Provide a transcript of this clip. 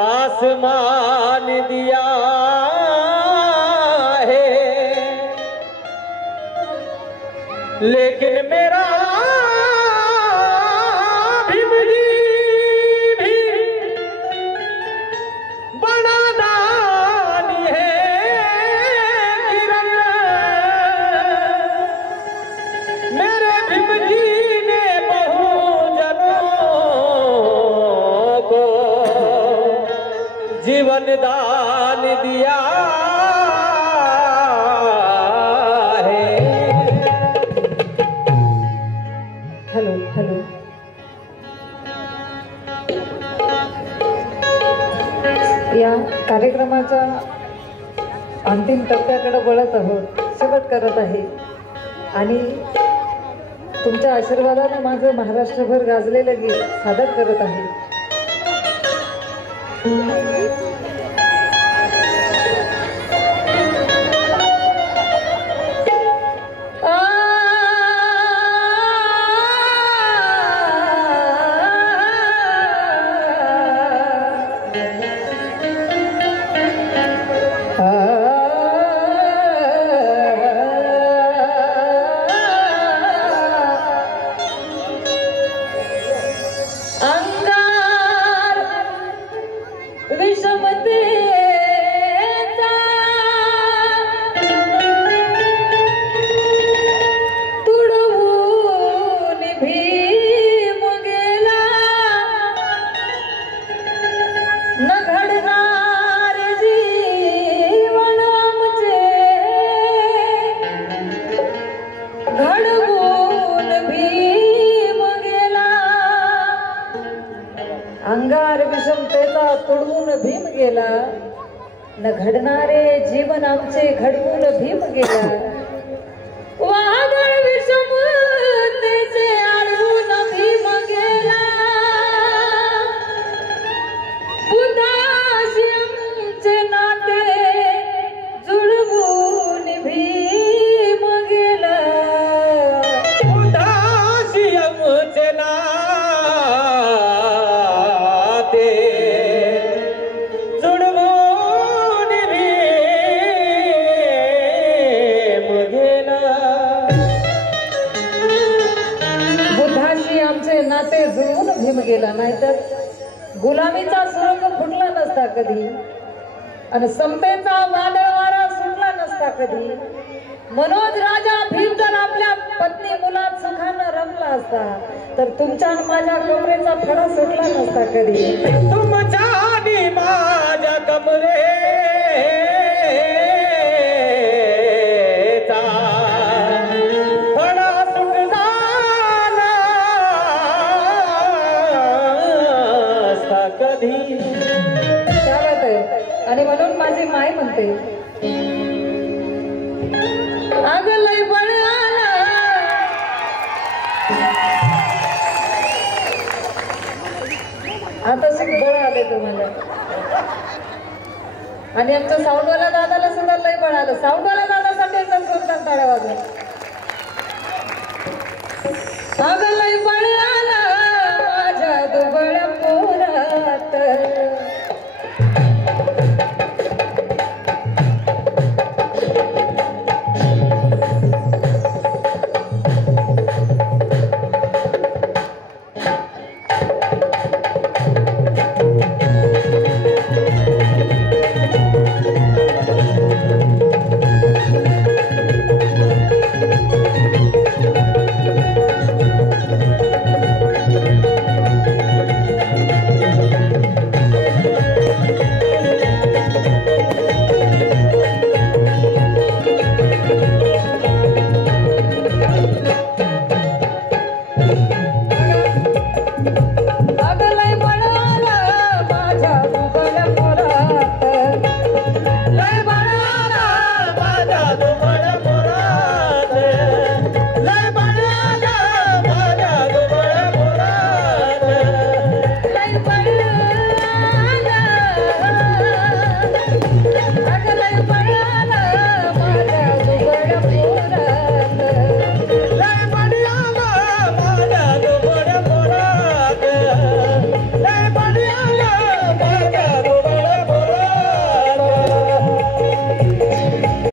आसमान दिया है, लेकिन मेरा भीमजी भी बड़ा दानी है किरण। मेरे भीमजी ने बहुजनों को जीवन दान दिया है। हॅलो हॅलो, या कार्यक्रमाच्या अंतिम टप्प्याकडे वळत आहोत, शेवट करत आहे आणि तुमच्या आशीर्वादाने माझं महाराष्ट्रभर गाजलेलं गीत सादर करत आहे। अंगार विषमतेचा तुडवून भीम गेला, न घडणारे जीवन आमचे घडवून भीम गेला। वादळ विषमतेचे आळवून भीम गेला, उदासी आमचे नाते जुळवून भीम गेला। उदासी आमचे नाते जुळवून भीम गेला, नाहीतर गुलामीचा सुरंग फुटला नसता कधी आणि समतेचा वादळ वारा सुटला नसता कधी। मनोज राजा भीम जर आपल्या पत्नी मुलात सुखानं रमला असता तर तुमच्या माझ्या कमरेचा फडा सुटला नसता कधी। तुमच्या आणि माझ्या कमरेचा फडा सुटला नसता कधी। त्यावत आहे आणि म्हणून माझी माय म्हणते, अगं लय बळ आला, आता शिक बळ आले तुम्हाला। आणि आमच्या साऊंडवाल्या दादाला सुद्धा लय बळ आलं। साऊंडवाल्या दादासाठी एकदम जोरदार टाळ्या वाजवा। अगं लय